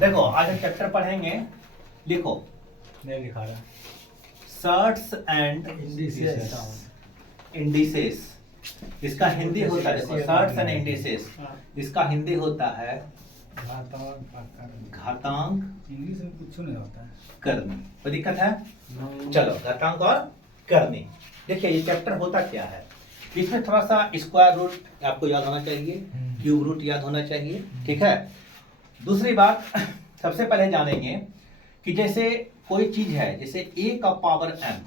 देखो आज हम चैप्टर पढ़ेंगे, लिखो नहीं लिखा रहा। Shirts and indices. इसका हिंदी होता है, देखो सर्ट्स एंड इंडिसेस, इसका हिंदी होता है घातांक इंग्लिश में कुछ नहीं होता है। करनी। कोई दिक्कत है? चलो घातांक और करनी। देखिए ये चैप्टर होता क्या है, इसमें थोड़ा सा स्क्वायर रूट आपको याद होना चाहिए, क्यूब रूट याद होना चाहिए, ठीक है। दूसरी बात सबसे पहले जानेंगे कि जैसे कोई चीज है, जैसे a का पावर m,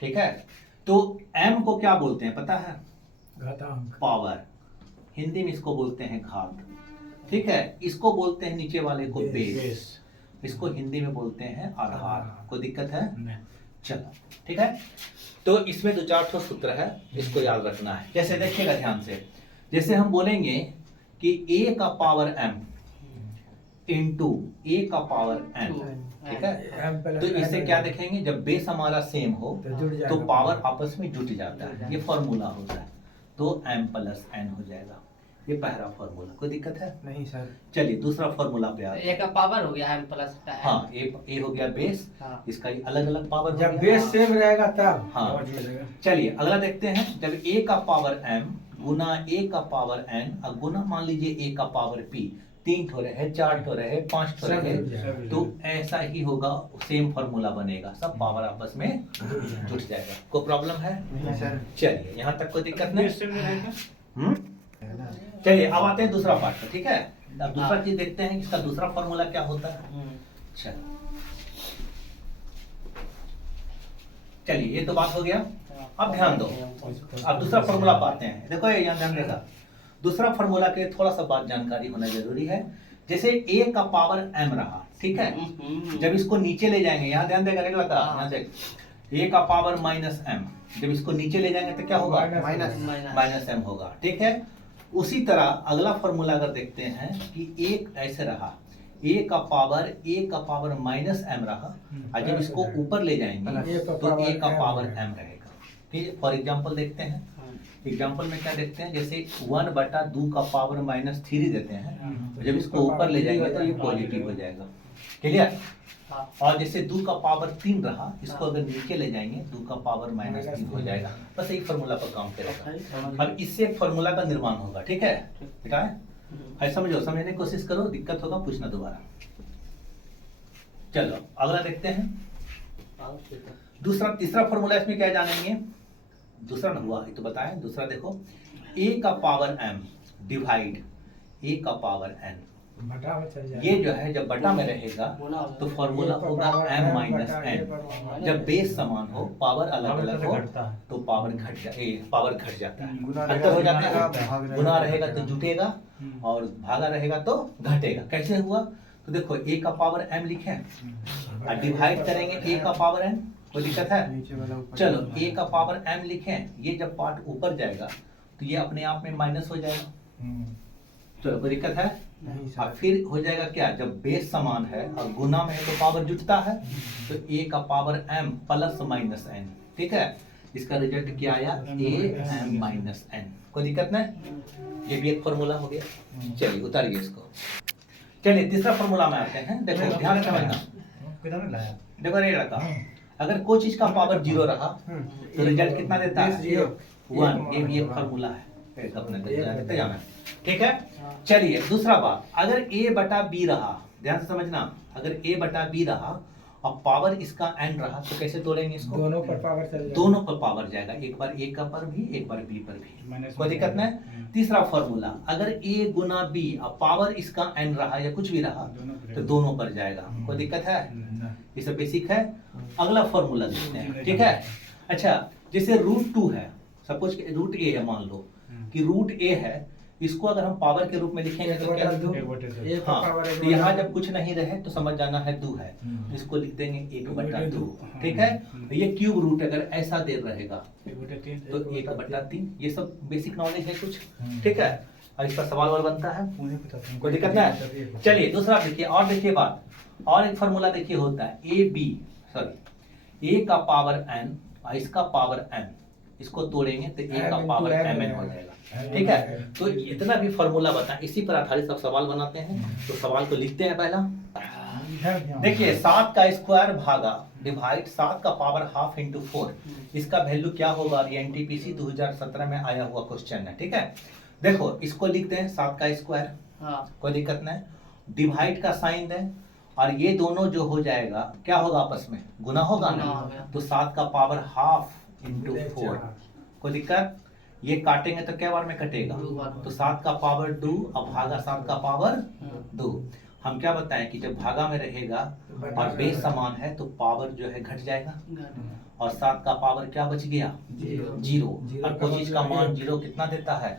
ठीक है, तो m को क्या बोलते हैं पता है? घातांक। पावर, हिंदी में इसको बोलते हैं घात, ठीक है। इसको बोलते हैं नीचे वाले को बेस, इसको हिंदी में बोलते हैं आधार। कोई दिक्कत है? चलो ठीक है। तो इसमें दो चार ठो सूत्र है, इसको याद रखना है। जैसे देखिएगा ध्यान से, जैसे हम बोलेंगे कि a का पावर m इंटू a का पावर n, ठीक है। तो इससे क्या देखेंगे, जब बेस हमारा सेम हो तो पावर आपस में जुट जाता है, ये फॉर्मूला होता है। तो m प्लस n हो जाएगा, ये पहला फॉर्मूला। कोई दिक्कत है? नहीं सर। चलिए दूसरा फॉर्मूला पे आते हैं। ए का पावर हो गया m प्लस का n। हाँ ए हो गया बेस, हाँ। इसका अलग अलग पावर हो जब गया। बेस सेम रहेगा तब हाँ। पावर जुड़ जाएगा। चलिए अगला देखते हैं, जब a का पावर m गुना a का पावर n और गुना मान लीजिए a का पावर p, 3 ठो रहे, 4 ठो रहे, 5 ठो सब रहे, जुड़ जाएगा। तो ऐसा ही होगा, सेम फॉर्मूला बनेगा, सब पावर आपस में जुट जाएगा। कोई प्रॉब्लम है? नहीं सर। चलिए यहाँ तक कोई दिक्कत नहीं। सेम नहीं रहेगा। हम्म? चलिए अब आते हैं दूसरा पार्ट पे, ठीक है। अब दूसरा चीज देखते हैं, इसका दूसरा फॉर्मूला क्या होता है। चलो चलिए ये तो बात हो गया। अब ध्यान दो, अब दूसरा फॉर्मूला पाते हैं। देखो ये यहाँ ध्यान देगा, दूसरा फॉर्मूला के थोड़ा सा बात जानकारी होना जरूरी है। जैसे a का पावर m रहा, ठीक है, जब इसको नीचे ले जाएंगे, यहाँ ध्यान देगा, रेगला का यहाँ देख, a का पावर माइनस m, जब इसको नीचे ले जाएंगे तो क्या होगा? माइनस m होगा, ठीक है। उसी तरह अगला फॉर्मूला अगर देखते हैं कि एक ऐसे रहा, a का पावर माइनस m रहा, और जब इसको ऊपर ले जाएंगे तो a का पावर m रहेगा। ठीक है, फॉर एग्जांपल देखते हैं। एग्जांपल में क्या देखते हैं, जैसे 1/2 का पावर -3 देते हैं, जब इसको ऊपर ले जाएंगे तो ये पॉजिटिव हो जाएगा। क्लियर? और जैसे 2 का पावर 3 रहा, इसको अगर नीचे ले जाएंगे 2 का पावर -3 हो जाएगा। बस एक फॉर्मूला पर काम करेगा। अब इससे एक फॉर्मूला का निर्माण होगा, ठीक है। ठीक है, ऐसा समझो, समझने की कोशिश करो, दिक्कत होगा पूछना दोबारा। चलो अगला देखते हैं। दूसरा तीसरा फॉर्मूला इसमें क्या जानेंगे, दूसरा ना हुआ ये तो बताएं। दूसरा देखो, a का पावर m डिवाइड a का पावर n, बटा में चल जाएगा। ये जो है जब बटा में रहेगा तो फॉर्मूला होगा m माइनस n। जब बेस समान हो, पावर अलग अलग हो तो पावर घट जाता है, अंतर हो जाता है। गुना रहेगा तो जुटेगा और भागा रहेगा तो घटेगा। कैसे हुआ? तो देखो a का पावर m लिखे और डिवाइड करेंगे a का पावर n, कोई दिक्कत है? चलो a का पावर m लिखें, ये जब पार्ट ऊपर जाएगा तो ये अपने आप में माइनस हो जाएगा। चलो कोई दिक्कत है? और फिर हो जाएगा क्या, जब बेस समान है और गुना में है तो पावर जुटता है, तो a का power m plus minus n, ठीक है। इसका रिजल्ट क्या आया? a m minus n। कोई दिक्कत नहीं, ये भी एक फॉर्मूला हो गया। चलिए उतारिए इसको। चलिए तीसरा फॉर्मूला में आते हैं। देखो ध्यान से समझना, देखो ये रखा, अगर कोई चीज का पावर 0 रहा तो रिजल्ट कितना देता है? 1। ये भी एक फॉर्मूला है, अपने जाना, ठीक है। चलिए दूसरा बात, अगर a/b रहा, ध्यान से समझना, अगर a/b रहा और पावर इसका n रहा तो कैसे तोड़ेंगे इसको? दोनों पर पावर चल जाएगा। दोनों पर पावर जाएगा, एक बार a का पर भी, एक बार b पर भी, कोई दिक्कत नहीं। तीसरा फॉर्मूला, अगर a गुना b और पावर इसका n रहा या कुछ भी रहा तो दोनों पर जाएगा। कोई दिक्कत है? ये सब बेसिक है। अगला फॉर्मूला देखते हैं, ठीक है। अच्छा, जैसे √2 है, सपोज रूट a है, मान लो कि रूट a है, इसको अगर हम पावर के रूप में लिखेंगे तो क्या? हाँ, तो यहाँ जब कुछ नहीं रहे तो समझ जाना है 2 है, इसको लिख देंगे 1/2, ठीक है। ये क्यूब रूट अगर ऐसा देर रहेगा तो 1/3, ये सब बेसिक नॉलेज है कुछ, ठीक है। और इसका सवाल वाल बनता है, कोई दिक्कत नहीं। चलिए दूसरा देखिए, और देखिए बात, और एक फॉर्मूला देखिए होता है a का पावर n और इसका पावर n, इसको तोड़ेंगे तो ए का पावर mn हो जाएगा। ठीक है, तो इतना भी फॉर्मूला बता, इसी पर आधारित सब सवाल बनाते हैं। तो सवाल को लिखते हैं पहला। देखिए 7 का स्क्वायर भागा डिवाइड 7 का पावर हाफ इंटू 4, इसका वैल्यू क्या होगा? ये एनटीपीसी 2017 में आया हुआ क्वेश्चन है। ठीक है, देखो इसको लिखते हैं 7 का स्क्वायर, कोई दिक्कत नहीं, डिवाइड का साइन दें और ये दोनों जो हो जाएगा क्या होगा? आपस में गुना होगा ना, तो 7 का पावर हाफ इंटू 4, कोई दिक्कत? ये काटेंगे तो क्या बार में कटेगा? तो 7 का पावर 2 और भागा 7 का पावर 2। हम क्या बताएं कि जब भागा में रहेगा और बेस समान है तो पावर जो है घट जाएगा और 7 का पावर क्या बच गया? 0। और कोई चीज का मान 0 कितना देता है?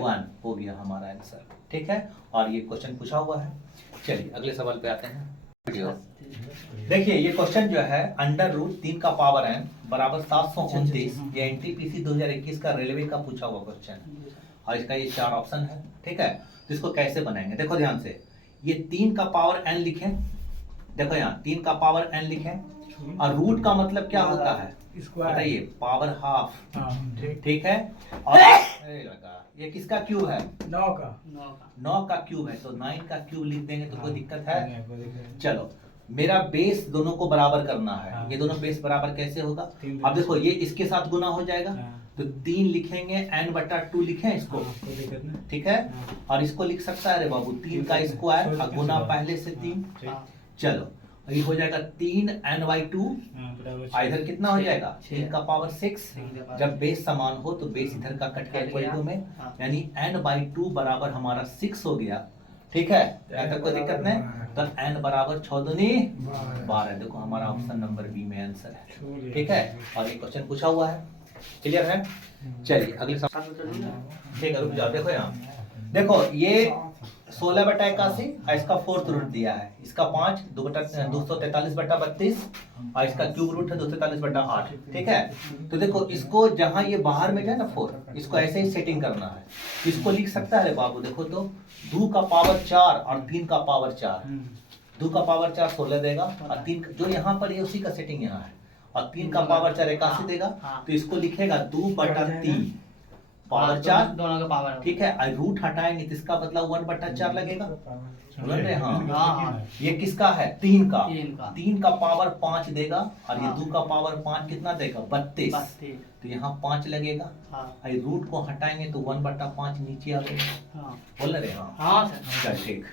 1 हो गया हमारा आंसर। ठीक है, और ये क्वेश्चन पूछा हुआ है। चलिए अगले सवाल पे आते हैं। देखिए ये क्वेश्चन जो है अंडर रूट 3 का पावर n बराबर 729, ये एनटीपीसी 2021 का रेलवे का पूछा हुआ क्वेश्चन है और इसका ये 4 ऑप्शन है। ठीक है, तो इसको कैसे बनाएंगे? देखो ध्यान से, ये 3 का पावर n लिखें, देखो यहाँ 3 का पावर n लिखें और रूट का मतलब क्या होता है बताइए? Power half. ठीक है, और ये किसका क्यूब है? 9 का क्यूब है, तो 9 का क्यूब लिख देंगे तो कोई दिक्कत है? चलो मेरा बेस दोनों को बराबर करना है, ये दोनों बेस बराबर कैसे होगा? अब देखो ये इसके साथ गुना हो जाएगा तो 3 लिखेंगे n/2 लिखें इसको। ठीक है, और इसको लिख सकता है रे बाबू 3 का स्क्वायर और गुना पहले से 3। चलो ये हो जाएगा 3n/2, इधर कितना हो जाएगा? 3 का पावर 6। जब बेस समान हो तो बेस इधर का कट गया इक्वल टू में, यानी n/2 बराबर हमारा 6 हो गया। ठीक है, यहाँ तक कोई दिक्कत नहीं, तो n बराबर 6 दूनी 12। देखो हमारा ऑप्शन नंबर बी में आंसर है। ठीक है, और ये क्वेश्चन पूछा हुआ है, क्लियर है? चलिए अगले सवाल। ठीक है, रुक जाओ, देखो यहाँ देखो ये 16/81 और इसका फोर्थ रूट दिया है, इसका 5 243/32 और इसका क्यूब रूट है 243/8। ठीक है, तो देखो इसको जहां ये बाहर में जाए ना 4, इसको ऐसे ही सेटिंग करना है। इसको लिख सकता है बाबू, देखो तो 2 का पावर 4 और 3 का पावर 4, 2 का पावर 4 16 देगा और 3 जो यहाँ पर ये उसी का सेटिंग यहाँ है, और 3 का पावर 4 81 देगा, तो इसको लिखेगा 2/3 पावर 4 दोनों का पावर। ठीक है, और रूट हटाएंगे तो इसका मतलब 1/4 लगेगा। समझ रहे? हाँ, ये किसका है? 3 का। 3 का पावर 5 देगा और ये 2 का पावर 5 कितना देगा? 32। तो यहाँ 5 लगेगा और रूट को हटाएंगे तो 1/5 नीचे आ गएगा। बोल रहे? हाँ चल ठीक।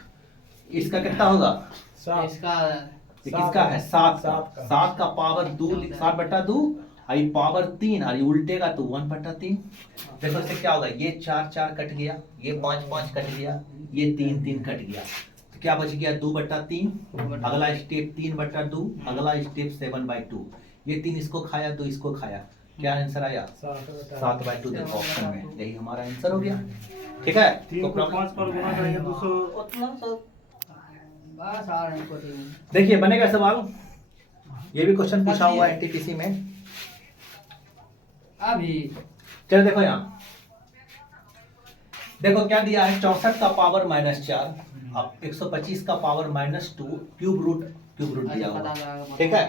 इसका कितना होगा? इसका किसका है? 7 का पावर 2, 7/2 आई पावर 3 और ये उल्टेगा तो 1/3। देखो इससे क्या होगा? ये 4 कट गया, ये 5 कट गया, ये 3 कट गया, तो क्या बच गया? 2/3। अगला स्टेप 3/2, अगला स्टेप 7/2। ये 3 इसको खाया, 2 इसको खाया, क्या आंसर आया? 7/2। देखो ऑप्शन में यही हमारा आंसर हो गया। ठीक है, तो 5 पर गुना करेंगे 200। देखिए बनेगा सवाल, ये भी क्वेश्चन पूछा हुआ है एनटीपीसी में। अभी चलो देखो यहाँ, देखो क्या दिया है? 64 का पावर -4, अब 125 का पावर -2, क्यूब रूट दिया हुआ। ठीक है,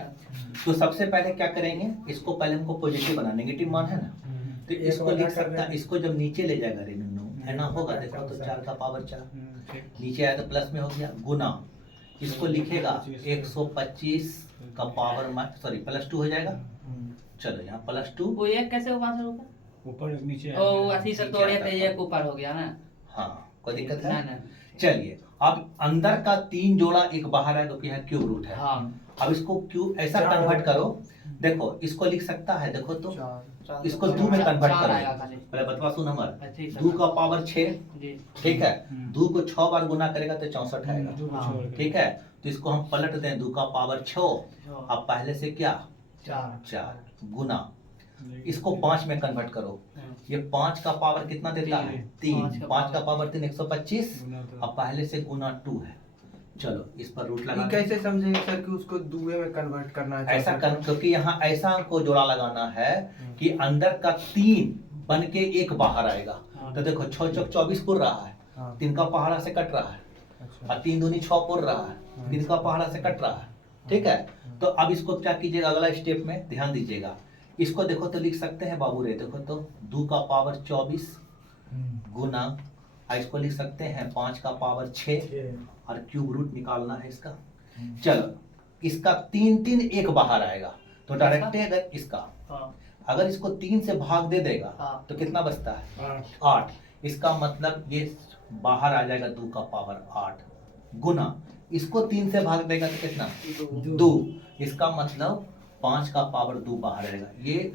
तो सबसे पहले क्या करेंगे? इसको पहले हमको पॉजिटिव बना, नेगेटिव मान है ना, तो इसको लिख सकता है, इसको जब नीचे ले जाएगा रे नन्नू है ना, होगा देखो तो 4 का पावर 4 नीचे आया तो प्लस में हो गया, गुना इसको लिखेगा 125 का पावर +2 हो जाएगा। चलो यहाँ +2, वो एक कैसे ऊपर से ऊपर नीचे ओ अथी से तोड़े थे, एक ऊपर हो गया ना। हाँ कोई दिक्कत है? ना। चलिए अब अंदर का 3 जोड़ा एक बाहर है, क्योंकि यहाँ क्यूब रूट है। हाँ, अब इसको क्यूब ऐसा कन्वर्ट करो, देखो इसको लिख सकता है, देखो तो इसको 2 में कन्वर्ट करो। पहले बतवा सुन हमारा, 2 का पावर 6, ठीक है, 2 को 6 बार गुना करेगा तो 64 आएगा। ठीक है, तो इसको हम पलट दें, 2 का पावर 6, अब पहले से क्या 4 गुना, इसको 5 में कन्वर्ट करो, ये 5 का पावर कितना देता है? 3, 5 का पावर 3 125, अब पहले से गुना 2 है। चलो इस पर रूट लगा, कैसे समझेंगे सर कि उसको दुए में कन्वर्ट करना है? ऐसा कर, क्योंकि यहाँ ऐसा हमको जोड़ा लगाना है कि अंदर का 3 बन के एक बाहर आएगा। तो देखो 6 चौक 24 पुर रहा है, 3 का पहाड़ा से कट रहा है, और 3 दूनी 6 पुर रहा है, 3 का पहाड़ा से कट रहा है। ठीक है, तो अब इसको क्या कीजिएगा? अगला स्टेप में ध्यान दीजिएगा, इसको देखो तो लिख सकते हैं बाबू रे, देखो तो 2 का पावर 24 गुना, और इसको लिख सकते हैं 5 का पावर 6 और क्यूब रूट निकालना है इसका। चलो इसका 3 एक बाहर आएगा तो डायरेक्ट अगर इसका हाँ, अगर इसको 3 से भाग दे देगा हाँ। तो कितना बचता है 8 8। इसका मतलब ये बाहर आ जाएगा 2 का पावर 8 गुना इसको 3 से भाग देगा तो कितना 2। इसका मतलब 5 का पावर 2 बाहर आएगा। ये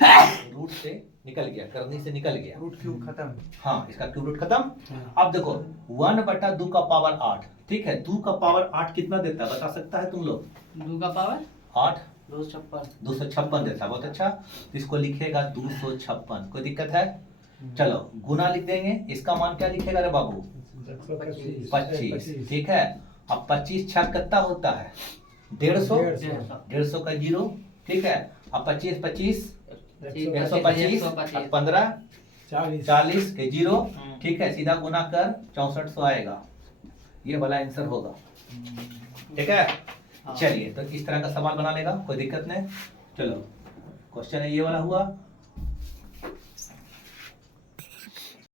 रूट से निकल गया, करनी से निकल गया। रूट क्यूब खत्म। हाँ इसका क्यूब रूट खत्म। अब देखो 1/2 का पावर 8, ठीक है 2 का पावर 8 कितना देता है बता सकता है तुम लोग? 2 का पावर 8 256 देता है। बहुत अच्छा, तो इसको लिखेगा 256। कोई दिक्कत है? चलो गुना लिख देंगे, इसका मान क्या लिखेगा रे बाबू? 25, ठीक है। अब 25 छक कितना होता है 150, 150 का 0, ठीक है। अब 25 25 125 125, 15 40 के 0, हम्म। ठीक है। सीधा गुना कर 6400 आएगा, ये वाला आंसर होगा, ठीक है। हाँ। चलिए तो इस तरह का सवाल बना लेगा, कोई दिक्कत नहीं। चलो क्वेश्चन है ये वाला हुआ।